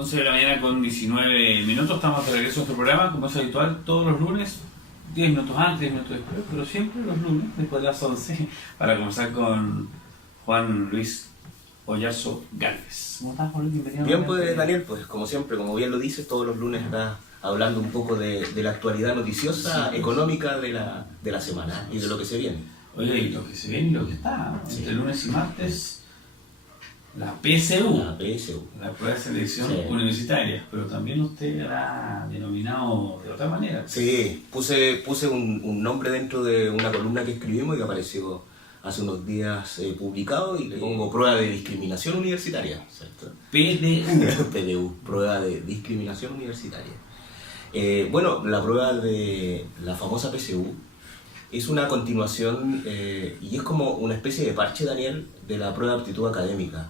11 de la mañana con 19 minutos, estamos de regreso a nuestro programa, como es habitual, todos los lunes, 10 minutos antes, 10 minutos después, pero siempre los lunes, después de las 11, para conversar con Juan Luis Oyarzún Gálvez. ¿Cómo estás, Juan Luis? Bienvenido. Bien, pues Daniel, pues como siempre, como bien lo dices, todos los lunes estás hablando un poco de la actualidad noticiosa, económica de la semana y de lo que se viene. Oye, y lo que se viene y lo que está, ¿no? Entre lunes y martes, la PSU, la prueba de selección universitaria, pero también usted la ha denominado de otra manera. Sí, puse un nombre dentro de una columna que escribimos y que apareció hace unos días publicado, y le pongo prueba de discriminación universitaria, ¿cierto? PDU, prueba de discriminación universitaria. Bueno, la prueba de la famosa PSU es una continuación y es como una especie de parche, Daniel, de la prueba de aptitud académica.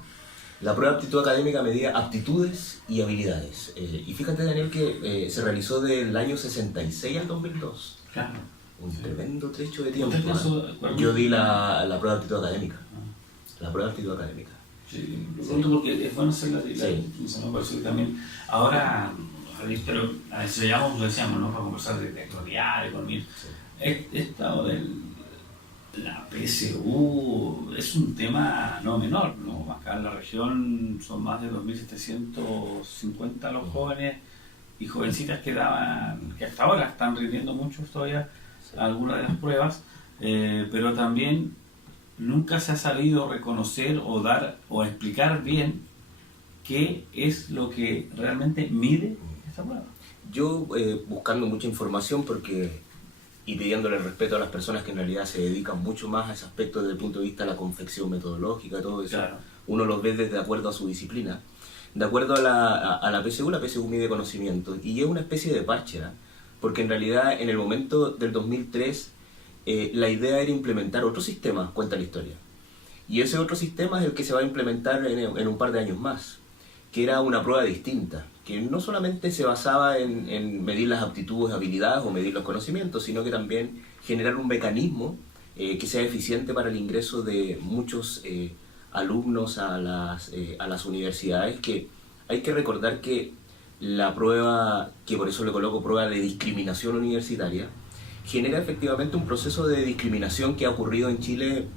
La prueba de aptitud académica medía aptitudes y habilidades. Y fíjate, Daniel, que se realizó del año 66 al 2002. Claro. Un tremendo trecho de tiempo. Yo di la prueba de aptitud académica. La prueba de aptitud académica. Sí, lo pregunto porque es bueno hacer la definición, me parece que también. Ahora, pero a veces lo decíamos, ¿no? Para conversar de actualidad, de economía. Esto de la PSU es un tema no menor, ¿no? Acá en la región son más de 2.750 los jóvenes y jovencitas que hasta ahora están rindiendo mucho todavía algunas de las pruebas, pero también nunca se ha sabido reconocer o dar o explicar bien qué es lo que realmente mide esta prueba. Yo buscando mucha información y pidiéndole respeto a las personas que en realidad se dedican mucho más a ese aspecto desde el punto de vista de la confección metodológica, todo eso, claro. Uno los ve desde acuerdo a su disciplina. De acuerdo a la PSU mide conocimiento y es una especie de parche, ¿eh? Porque en realidad en el momento del 2003 la idea era implementar otro sistema, cuenta la historia. Y ese otro sistema es el que se va a implementar en un par de años más, que era una prueba distinta, que no solamente se basaba en medir las aptitudes, habilidades o medir los conocimientos, sino que también generar un mecanismo que sea eficiente para el ingreso de muchos alumnos a las universidades, que hay que recordar que la prueba, que por eso le coloco prueba de discriminación universitaria, genera efectivamente un proceso de discriminación que ha ocurrido en Chile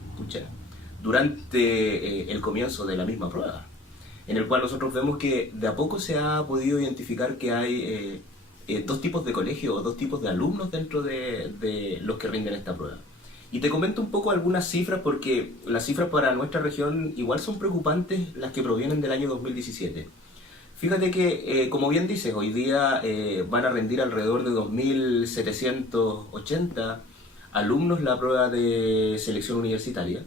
durante el comienzo de la misma prueba, en el cual nosotros vemos que de a poco se ha podido identificar que hay dos tipos de colegios o dos tipos de alumnos dentro de los que rinden esta prueba. Y te comento un poco algunas cifras, porque las cifras para nuestra región igual son preocupantes, las que provienen del año 2017. Fíjate que, como bien dices, hoy día van a rendir alrededor de 2.780 alumnos la prueba de selección universitaria,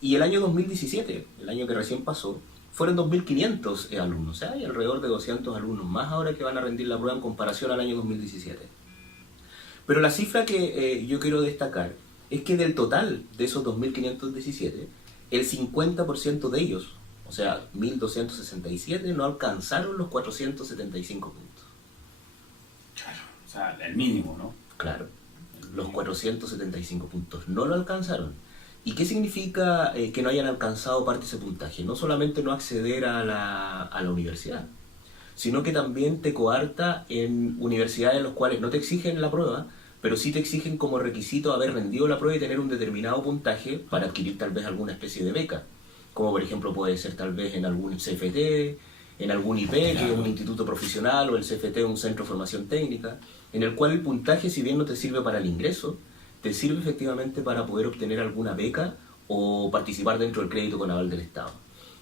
y el año 2017, el año que recién pasó, fueron 2.500 alumnos, o sea, hay alrededor de 200 alumnos más ahora que van a rendir la prueba en comparación al año 2017. Pero la cifra que yo quiero destacar es que del total de esos 2.517, el 50% de ellos, o sea, 1.267, no alcanzaron los 475 puntos. Claro, o sea, el mínimo, ¿no? Claro, los 475 puntos no lo alcanzaron. ¿Y qué significa que no hayan alcanzado parte de ese puntaje? No solamente no acceder a la universidad, sino que también te coarta en universidades en las cuales no te exigen la prueba, pero sí te exigen como requisito haber rendido la prueba y tener un determinado puntaje para adquirir tal vez alguna especie de beca, como por ejemplo puede ser tal vez en algún CFT, en algún IP, que es un instituto profesional, o el CFT, un centro de formación técnica, en el cual el puntaje, si bien no te sirve para el ingreso, te sirve efectivamente para poder obtener alguna beca o participar dentro del crédito con aval del Estado.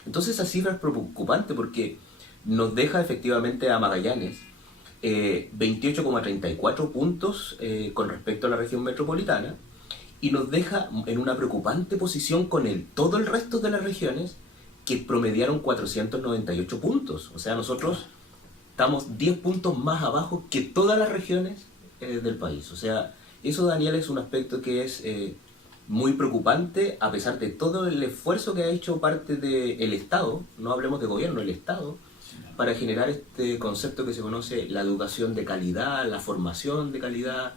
Entonces esa cifra es preocupante porque nos deja efectivamente a Magallanes 28,34 puntos con respecto a la región metropolitana, y nos deja en una preocupante posición con todo el resto de las regiones que promediaron 498 puntos. O sea, nosotros estamos 10 puntos más abajo que todas las regiones del país. O sea, eso, Daniel, es un aspecto que es muy preocupante, a pesar de todo el esfuerzo que ha hecho parte del Estado, no hablemos de gobierno, el Estado, para generar este concepto que se conoce la educación de calidad, la formación de calidad.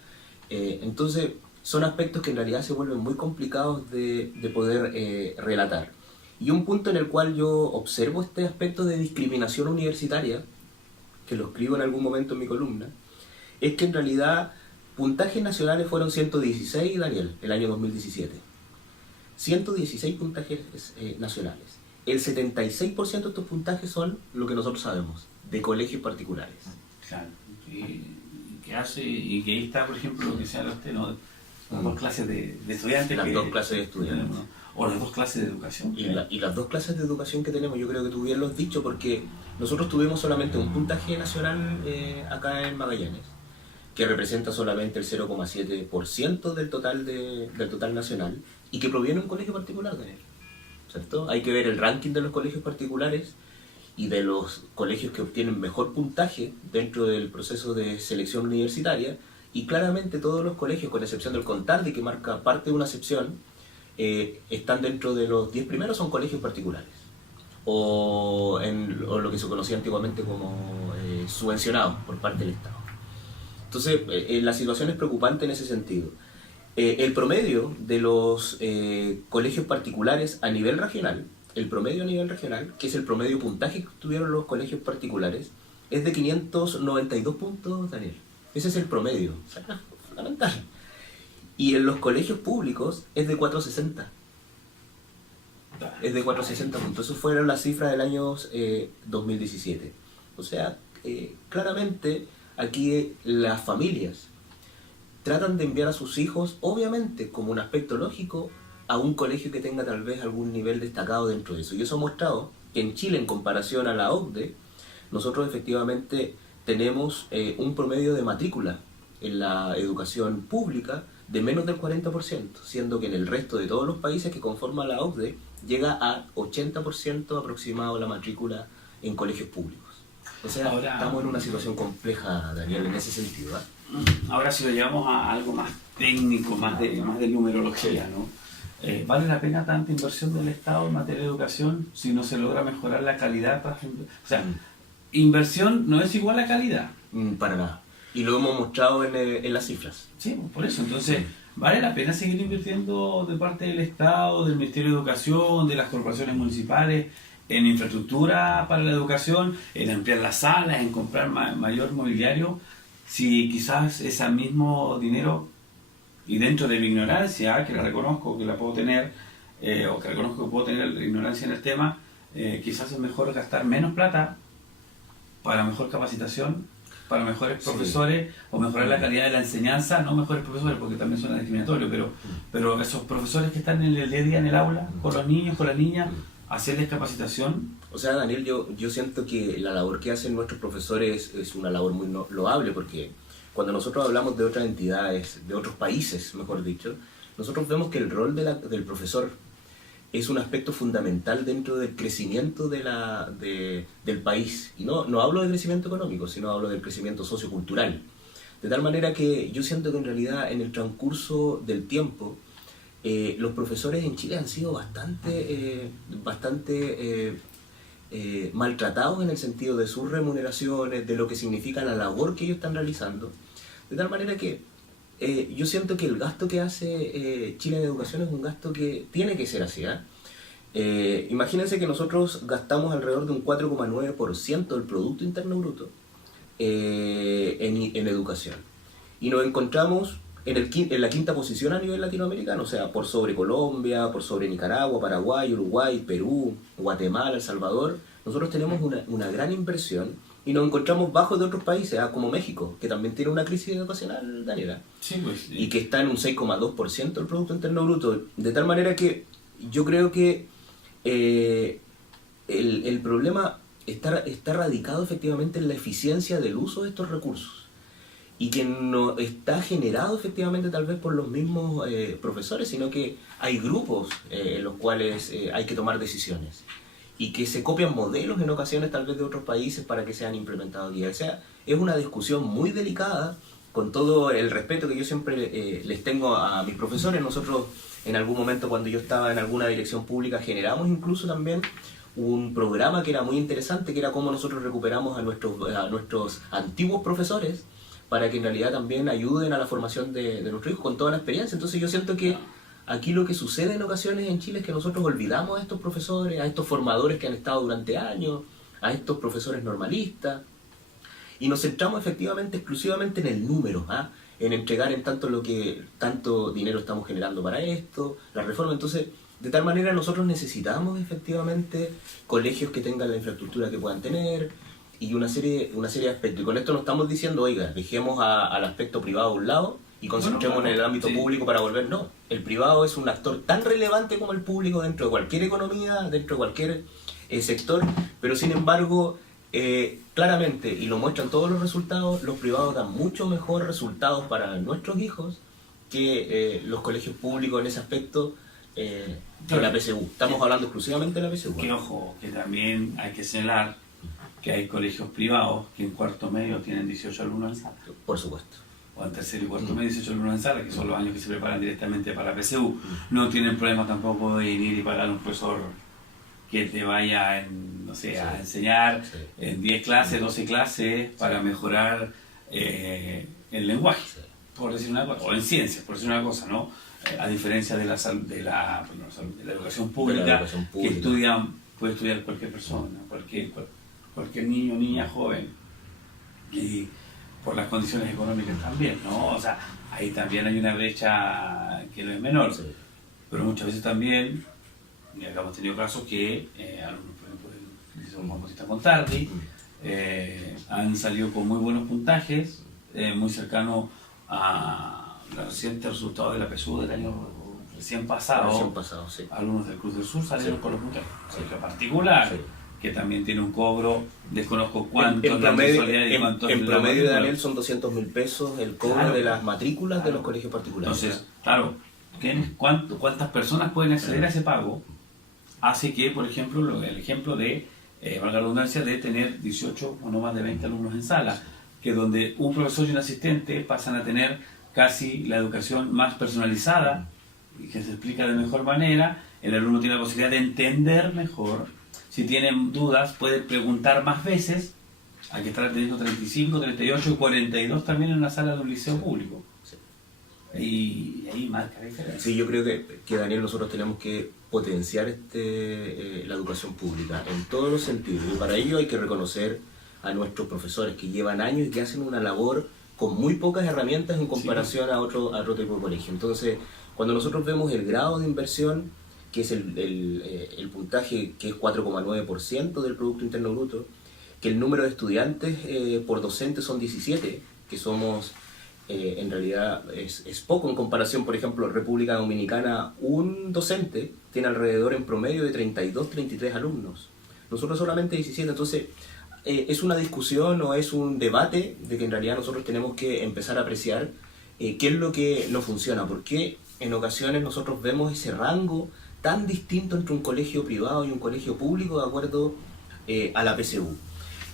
Entonces, son aspectos que en realidad se vuelven muy complicados de poder relatar. Y un punto en el cual yo observo este aspecto de discriminación universitaria que lo escribo en algún momento en mi columna, es que en realidad puntajes nacionales fueron 116, Daniel, el año 2017. 116 puntajes nacionales. El 76% de estos puntajes son lo que nosotros sabemos, de colegios particulares. Claro. ¿Qué hace? Y que ahí está, por ejemplo, lo que se habla usted, ¿no? Las dos clases de estudiantes. Las dos clases de estudiantes. ¿No? O las dos clases de educación. Y las dos clases de educación que tenemos, yo creo que tú bien lo has dicho, porque nosotros tuvimos solamente un puntaje nacional acá en Magallanes, que representa solamente el 0,7% del total nacional, y que proviene de un colegio particular, Daniel. ¿Cierto? Hay que ver el ranking de los colegios particulares y de los colegios que obtienen mejor puntaje dentro del proceso de selección universitaria, y claramente todos los colegios, con excepción del CONTARDI, que marca parte de una excepción, están dentro de los 10 primeros, son colegios particulares, o lo que se conocía antiguamente como subvencionados por parte del Estado. Entonces, la situación es preocupante en ese sentido. El promedio de los colegios particulares a nivel regional, que es el promedio puntaje que tuvieron los colegios particulares, es de 592 puntos, Daniel. Ese es el promedio, o sea, fundamental. Y en los colegios públicos es de 460. Es de 460 puntos. Eso fueron las cifras del año 2017. O sea, claramente aquí las familias tratan de enviar a sus hijos, obviamente, como un aspecto lógico, a un colegio que tenga tal vez algún nivel destacado dentro de eso. Y eso ha mostrado que en Chile, en comparación a la OCDE, nosotros efectivamente tenemos un promedio de matrícula en la educación pública de menos del 40%, siendo que en el resto de todos los países que conforman la OCDE llega a 80% aproximado la matrícula en colegios públicos. O sea, ahora estamos en una situación compleja, Daniel, en ese sentido. Ahora si lo llevamos a algo más técnico, más de numerología, ¿no? ¿Vale la pena tanta inversión del Estado en materia de educación si no se logra mejorar la calidad? O sea, inversión no es igual a calidad. Para nada. Y lo hemos mostrado en las cifras. Sí, por eso. Entonces, ¿vale la pena seguir invirtiendo de parte del Estado, del Ministerio de Educación, de las corporaciones municipales, en infraestructura para la educación, en ampliar las salas, en comprar mayor mobiliario, si quizás ese mismo dinero, y dentro de mi ignorancia, que la reconozco, que la puedo tener, o que reconozco que puedo tener la ignorancia en el tema, quizás es mejor gastar menos plata para mejor capacitación, para mejores profesores, o mejorar la calidad de la enseñanza, no mejores profesores porque también suena discriminatorio, pero esos profesores que están en el día a día en el aula, con los niños, con las niñas, hacerles capacitación. O sea, Daniel, yo siento que la labor que hacen nuestros profesores es una labor muy loable, porque cuando nosotros hablamos de otras entidades, de otros países, mejor dicho, nosotros vemos que el rol del profesor es un aspecto fundamental dentro del crecimiento del país. Y no hablo de crecimiento económico, sino hablo del crecimiento sociocultural. De tal manera que yo siento que en realidad en el transcurso del tiempo, los profesores en Chile han sido bastante maltratados en el sentido de sus remuneraciones, de lo que significa la labor que ellos están realizando. De tal manera que yo siento que el gasto que hace Chile en educación es un gasto que tiene que ser así. Imagínense que nosotros gastamos alrededor de un 4,9% del Producto Interno Bruto en educación. Y nos encontramos en la quinta posición a nivel latinoamericano, o sea, por sobre Colombia, por sobre Nicaragua, Paraguay, Uruguay, Perú, Guatemala, El Salvador. Nosotros tenemos una gran inversión y nos encontramos bajos de otros países, como México, que también tiene una crisis educacional, Daniela, sí, pues, sí. Y que está en un 6,2% del Producto Interno Bruto. De tal manera que yo creo que el problema está radicado efectivamente en la eficiencia del uso de estos recursos, y que no está generado efectivamente tal vez por los mismos profesores, sino que hay grupos en los cuales hay que tomar decisiones y que se copian modelos en ocasiones tal vez de otros países para que sean implementados aquí. O sea, es una discusión muy delicada, con todo el respeto que yo siempre les tengo a mis profesores. Nosotros en algún momento, cuando yo estaba en alguna dirección pública, generamos incluso también un programa que era muy interesante, que era cómo nosotros recuperamos a nuestros antiguos profesores, para que en realidad también ayuden a la formación de nuestros hijos con toda la experiencia. Entonces yo siento que aquí lo que sucede en ocasiones en Chile es que nosotros olvidamos a estos profesores, a estos formadores que han estado durante años, a estos profesores normalistas, y nos centramos efectivamente, exclusivamente en el número, ¿ah? En entregar en tanto lo que tanto dinero estamos generando para esto, la reforma. Entonces, de tal manera nosotros necesitamos efectivamente colegios que tengan la infraestructura que puedan tener y una serie de aspectos. Y con esto no estamos diciendo, oiga, dejemos al aspecto privado a un lado y concentremos en el ámbito público para volver. No, el privado es un actor tan relevante como el público dentro de cualquier economía, dentro de cualquier sector, pero sin embargo, claramente, y lo muestran todos los resultados, los privados dan mucho mejor resultados para nuestros hijos que los colegios públicos en ese aspecto. De la PSU. Estamos hablando exclusivamente de la PSU. Que ojo, que también hay que señalar que hay colegios privados que en cuarto medio tienen 18 alumnos en sala. Por supuesto. O en tercero y cuarto medio 18 alumnos en sala, que son los años que se preparan directamente para la PSU. No tienen problema tampoco de ir y pagar a un profesor que te vaya a enseñar en 10 clases, 12 clases para mejorar el lenguaje, por decir una cosa, o en ciencias, por decir una cosa, ¿no? A diferencia de la educación pública, que puede estudiar cualquier persona, cualquier niño, niña, joven, y por las condiciones económicas también, ¿no? O sea, ahí también hay una brecha que no es menor, pero muchas veces también, y acá hemos tenido casos que alumnos, por ejemplo, del Liceo Juan Bautista Contardi, han salido con muy buenos puntajes, muy cercanos a los recientes resultados de la PSU del año recién pasado, sí. Algunos del Cruz del Sur salieron con los puntajes. Colegio particular, que también tiene un cobro, desconozco cuánto en promedio, Daniel, son 200.000 pesos el cobro de las matrículas de los colegios particulares. Entonces, claro, ¿cuántas personas pueden acceder a ese pago? Hace que, por ejemplo, el ejemplo de, valga la redundancia, de tener 18 o no más de 20 alumnos en sala, que donde un profesor y un asistente pasan a tener casi la educación más personalizada y que se explica de mejor manera. El alumno tiene la posibilidad de entender mejor. Si tienen dudas, puede preguntar más veces. Hay que estar teniendo 35, 38 y 42 también en una sala de un liceo público. Y ahí marca la diferencia. Sí, yo creo que Daniel, nosotros tenemos que potenciar la educación pública en todos los sentidos. Y para ello hay que reconocer a nuestros profesores que llevan años y que hacen una labor con muy pocas herramientas en comparación a otro tipo de colegio. Entonces, cuando nosotros vemos el grado de inversión, que es el puntaje que es 4,9% del Producto Interno Bruto, que el número de estudiantes por docente son 17, que somos, en realidad es poco en comparación, por ejemplo, República Dominicana, un docente tiene alrededor en promedio de 32, 33 alumnos. Nosotros solamente 17, entonces es una discusión o es un debate de que en realidad nosotros tenemos que empezar a apreciar qué es lo que no funciona, porque en ocasiones nosotros vemos ese rango tan distinto entre un colegio privado y un colegio público de acuerdo a la PSU.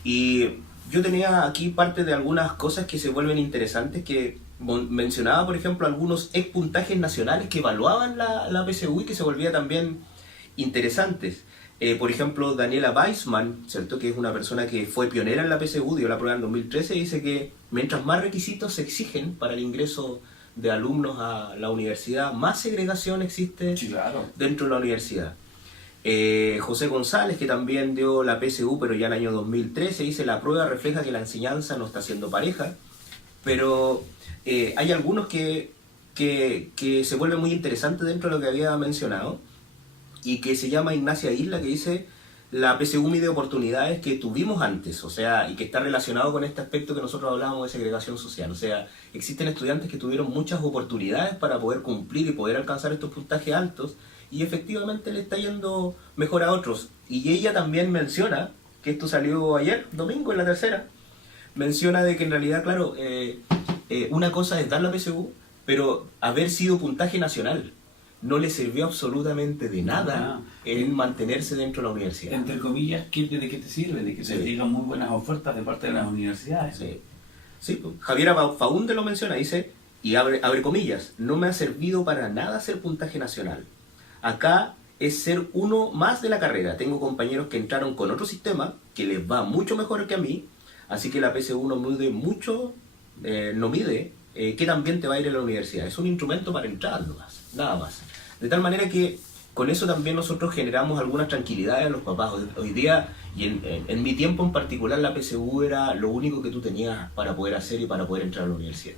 Y yo tenía aquí parte de algunas cosas que se vuelven interesantes, que mencionaba, por ejemplo, algunos puntajes nacionales que evaluaban la PSU y que se volvían también interesantes. Por ejemplo, Daniela Weissman, ¿cierto?, que es una persona que fue pionera en la PSU, dio la prueba en 2013, dice que mientras más requisitos se exigen para el ingreso de alumnos a la universidad, más segregación existe dentro de la universidad. José González, que también dio la PSU, pero ya en el año 2013, dice: la prueba refleja que la enseñanza no está siendo pareja, pero hay algunos que se vuelven muy interesantes dentro de lo que había mencionado, y que se llama Ignacia Isla, que dice: la PSU mide oportunidades que tuvimos antes, o sea, y que está relacionado con este aspecto que nosotros hablábamos de segregación social. O sea, existen estudiantes que tuvieron muchas oportunidades para poder cumplir y poder alcanzar estos puntajes altos, y efectivamente le está yendo mejor a otros. Y ella también menciona, que esto salió ayer, domingo, en La Tercera, menciona de que en realidad, claro, una cosa es dar la PSU, pero haber sido puntaje nacional no le sirvió absolutamente de nada en mantenerse dentro de la universidad. Entre comillas, ¿de qué te sirve? De que se digan muy buenas ofertas de parte de las universidades. Sí, Javiera Faunde lo menciona, dice, y abre comillas: no me ha servido para nada ser puntaje nacional. Acá es ser uno más de la carrera. Tengo compañeros que entraron con otro sistema que les va mucho mejor que a mí, así que la PSU no mide mucho, qué tan bien te va a ir en la universidad. Es un instrumento para entrar nomás, nada más. De tal manera que con eso también nosotros generamos alguna tranquilidad en los papás. Hoy día, y en mi tiempo en particular, la PSU era lo único que tú tenías para poder hacer y para poder entrar a la universidad.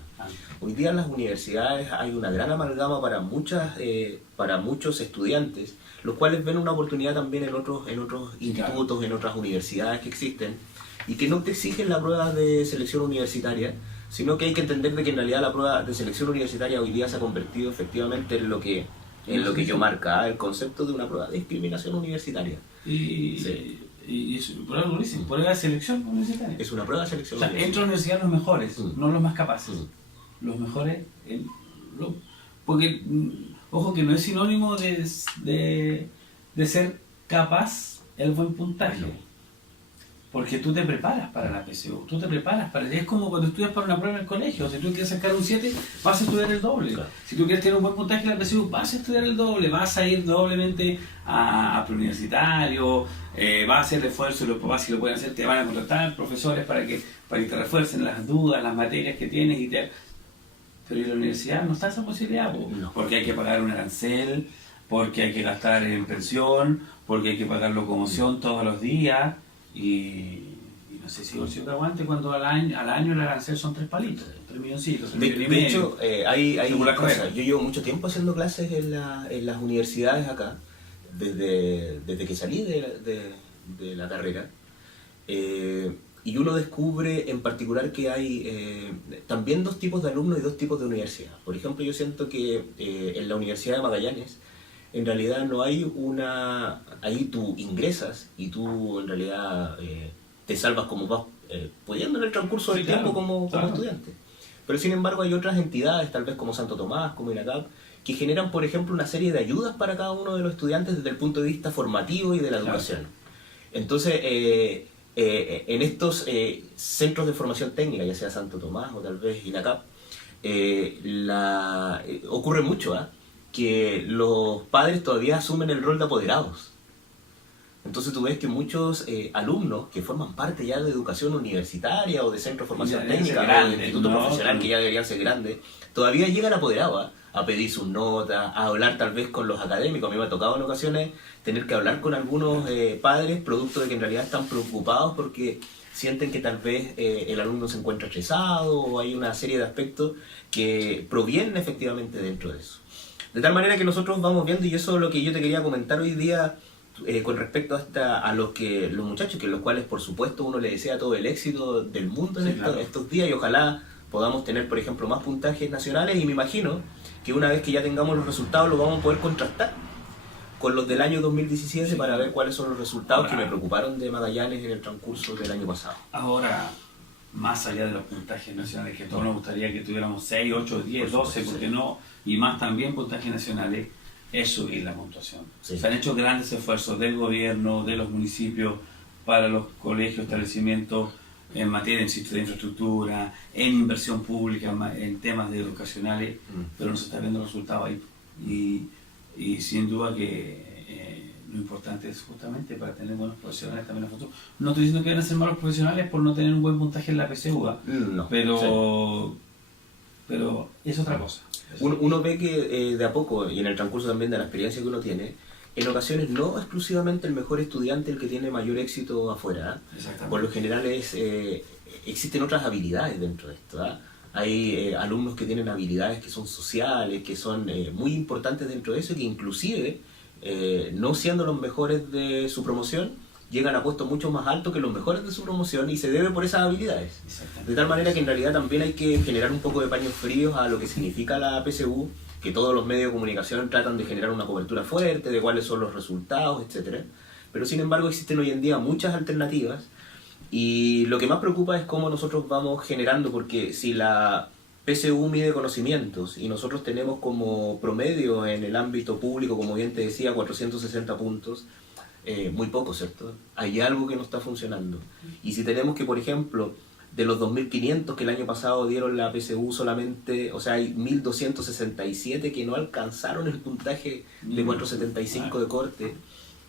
Hoy día en las universidades hay una gran amalgama para muchos estudiantes, los cuales ven una oportunidad también en otros institutos, en otras universidades que existen, y que no te exigen la prueba de selección universitaria, sino que hay que entender de que en realidad la prueba de selección universitaria hoy día se ha convertido efectivamente en lo que yo marca el concepto de una prueba de discriminación universitaria. Y es por algo dicen, prueba de selección universitaria. Es una prueba de selección universitaria. Entran a la universidad los mejores, no los más capaces. Los mejores, porque, ojo, que no es sinónimo de ser capaz el buen puntaje. No. Porque tú te preparas para la PSU, es como cuando estudias para una prueba en el colegio. Si tú quieres sacar un 7, vas a estudiar el doble. Claro. Si tú quieres tener un buen puntaje en la PSU, vas a estudiar el doble, vas a ir doblemente a preuniversitario, vas a hacer esfuerzo, y los papás, si lo pueden hacer, te van a contratar profesores para que te refuercen las dudas, las materias que tienes. Pero en la universidad no está esa posibilidad, no. Porque hay que pagar un arancel, porque hay que gastar en pensión, porque hay que pagar locomoción todos los días. Y no sé si bolsillo que aguante cuando al año el arancel son 3 palitos, 3 milloncitos. De hecho, hay cosas. Yo llevo mucho tiempo haciendo clases en las universidades acá, desde que salí de la carrera. Y uno descubre en particular que hay también 2 tipos de alumnos y 2 tipos de universidad. Por ejemplo, yo siento que en la Universidad de Magallanes, en realidad no hay ahí tú ingresas y tú en realidad te salvas como vas pudiendo en el transcurso del tiempo como estudiante. Pero sin embargo hay otras entidades, tal vez como Santo Tomás, como INACAP, que generan, por ejemplo, una serie de ayudas para cada uno de los estudiantes desde el punto de vista formativo y de la educación. Entonces, en estos centros de formación técnica, ya sea Santo Tomás o tal vez INACAP, ocurre mucho, que los padres todavía asumen el rol de apoderados. Entonces tú ves que muchos alumnos que forman parte ya de educación universitaria o de centro de formación técnica o de instituto profesional, que ya deberían ser grandes, todavía llegan apoderados a pedir sus notas, a hablar tal vez con los académicos. A mí me ha tocado en ocasiones tener que hablar con algunos padres, producto de que en realidad están preocupados porque sienten que tal vez el alumno se encuentra estresado o hay una serie de aspectos que provienen efectivamente dentro de eso. De tal manera que nosotros vamos viendo, y eso es lo que yo te quería comentar hoy día con respecto a los muchachos, que los cuales por supuesto uno le desea todo el éxito del mundo en estos días, y ojalá podamos tener, por ejemplo, más puntajes nacionales, y me imagino que una vez que ya tengamos los resultados los vamos a poder contrastar con los del año 2017 para ver cuáles son los resultados que me preocuparon de Magallanes en el transcurso del año pasado. Ahora, más allá de los puntajes nacionales, que todos nos gustaría que tuviéramos 6, 8, 10, 12, porque no, y más también puntajes nacionales, es subir la puntuación. Sí. Se han hecho grandes esfuerzos del gobierno, de los municipios, para los colegios, establecimientos, en materia de infraestructura, en inversión pública, en temas educacionales, pero no se está viendo resultados ahí. Y sin duda que lo importante es justamente para tener buenos profesionales también en el futuro. No estoy diciendo que van a ser malos profesionales por no tener un buen puntaje en la PSU, no, pero es otra cosa. Uno ve que de a poco, y en el transcurso también de la experiencia que uno tiene, en ocasiones no exclusivamente el mejor estudiante el que tiene mayor éxito afuera. Por lo general existen otras habilidades dentro de esto. Hay alumnos que tienen habilidades que son sociales, que son muy importantes dentro de eso, y que inclusive, no siendo los mejores de su promoción, llegan a puestos mucho más altos que los mejores de su promoción, y se debe por esas habilidades. De tal manera que en realidad también hay que generar un poco de paños fríos a lo que significa la PSU, que todos los medios de comunicación tratan de generar una cobertura fuerte de cuáles son los resultados, etc. Pero sin embargo existen hoy en día muchas alternativas, y lo que más preocupa es cómo nosotros vamos generando, porque si la PSU mide conocimientos y nosotros tenemos como promedio en el ámbito público, como bien te decía, 460 puntos, muy poco, ¿cierto? Hay algo que no está funcionando. Y si tenemos que, por ejemplo, de los 2.500 que el año pasado dieron la PSU solamente, o sea, hay 1.267 que no alcanzaron el puntaje de 475 de corte,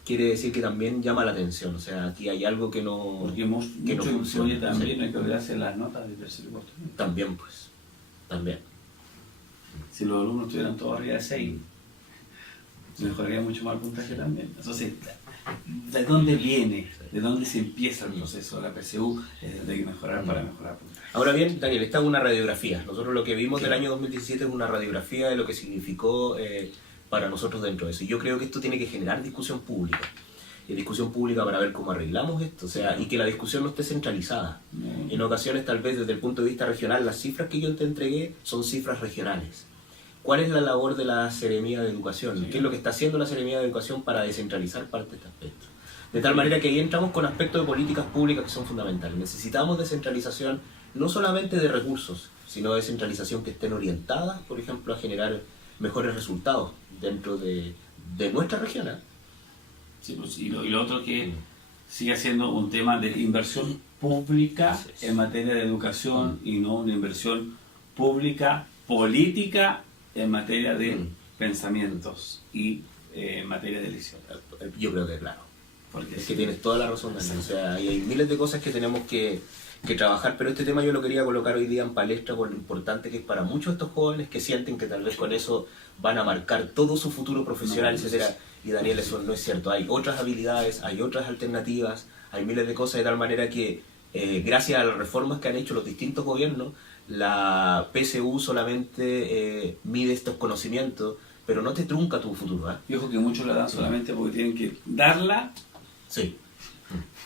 quiere decir que también llama la atención. O sea, aquí hay algo que no, porque no funciona. También hay que olvidarse las notas de tercer y cuarto. También, pues. También. Si los alumnos estuvieran todos arriba de 6, mejoraría mucho más el puntaje también. Entonces, ¿de dónde viene? ¿De dónde se empieza el proceso de la PSU? Hay que mejorar para mejorar el puntaje. Ahora bien, Daniel, esta es una radiografía. Nosotros lo que vimos del año 2017 es una radiografía de lo que significó para nosotros dentro de eso. Y yo creo que esto tiene que generar discusión pública. Y discusión pública para ver cómo arreglamos esto, o sea, y que la discusión no esté centralizada. En ocasiones, tal vez desde el punto de vista regional, las cifras que yo te entregué son cifras regionales. ¿Cuál es la labor de la Seremía de Educación? ¿Qué es lo que está haciendo la Seremía de Educación para descentralizar parte de este aspecto? De tal manera que ahí entramos con aspectos de políticas públicas que son fundamentales. Necesitamos descentralización no solamente de recursos, sino descentralización que estén orientadas, por ejemplo, a generar mejores resultados dentro de nuestra región. Sí, pues, y lo otro que sigue siendo un tema de inversión pública en materia de educación y no una inversión pública política en materia de pensamientos y en materia de elección. Yo creo que claro. Porque es que tienes toda la razón, Daniel. O sea, hay miles de cosas que tenemos que trabajar, pero este tema yo lo quería colocar hoy día en palestra por lo importante que es para muchos de estos jóvenes que sienten que tal vez con eso van a marcar todo su futuro profesional, etcétera. Y Daniel, eso no es cierto. Hay otras habilidades, hay otras alternativas, hay miles de cosas de tal manera que gracias a las reformas que han hecho los distintos gobiernos, la PSU solamente mide estos conocimientos, pero no te trunca tu futuro. Y ojo que muchos la dan solamente porque tienen que darla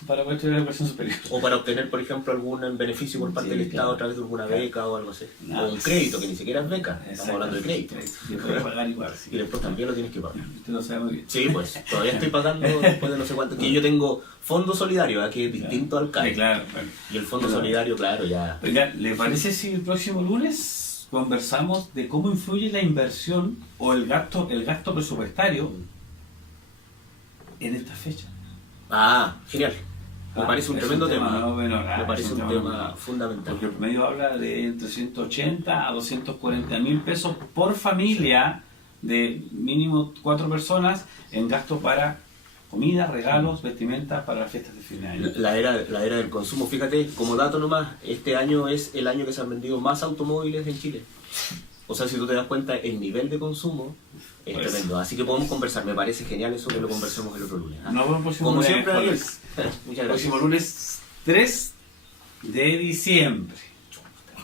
para poder tener la educación superior. O para obtener, por ejemplo, algún beneficio por parte del Estado a través de alguna beca o algo así. O un crédito, que ni siquiera es beca. Estamos hablando de crédito. Y puedes pagar igual. Sí. Y después también lo tienes que pagar. Usted lo sabe muy bien. Sí, pues todavía estoy pagando después de no sé cuánto. Que yo tengo fondo solidario, que es distinto al CAE. Sí, claro. Y el fondo solidario, claro, ya. Oiga, ¿le parece si el próximo lunes conversamos de cómo influye la inversión o el gasto presupuestario en esta fecha? Ah, genial. Me parece un tremendo tema. Me parece un tema fundamental. Porque el promedio habla de entre 180 a 240 mil pesos por familia de mínimo 4 personas en gasto para comida, regalos, vestimenta para las fiestas de fin de año. La era del consumo. Fíjate, como dato nomás, este año es el año que se han vendido más automóviles en Chile. O sea, si tú te das cuenta, el nivel de consumo es tremendo. Así que podemos conversar. Me parece genial eso que lo conversemos el otro lunes. Nos vemos el próximo lunes. Como siempre, Muchas gracias. El próximo lunes 3 de diciembre.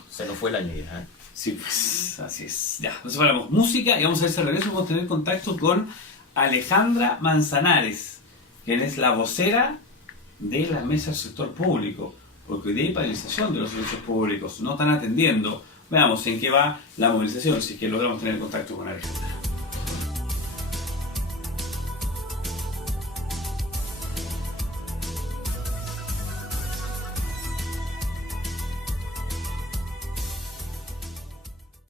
Se nos fue el año ya. Sí, pues así es. Ya, nos separamos. Música y vamos a ver si al regreso vamos a tener contacto con Alejandra Manzanares, quien es la vocera de la mesa del sector público, porque hoy día hay paralización de los servicios públicos, no están atendiendo. Veamos en qué va la movilización, si es que logramos tener contacto con Alejandra.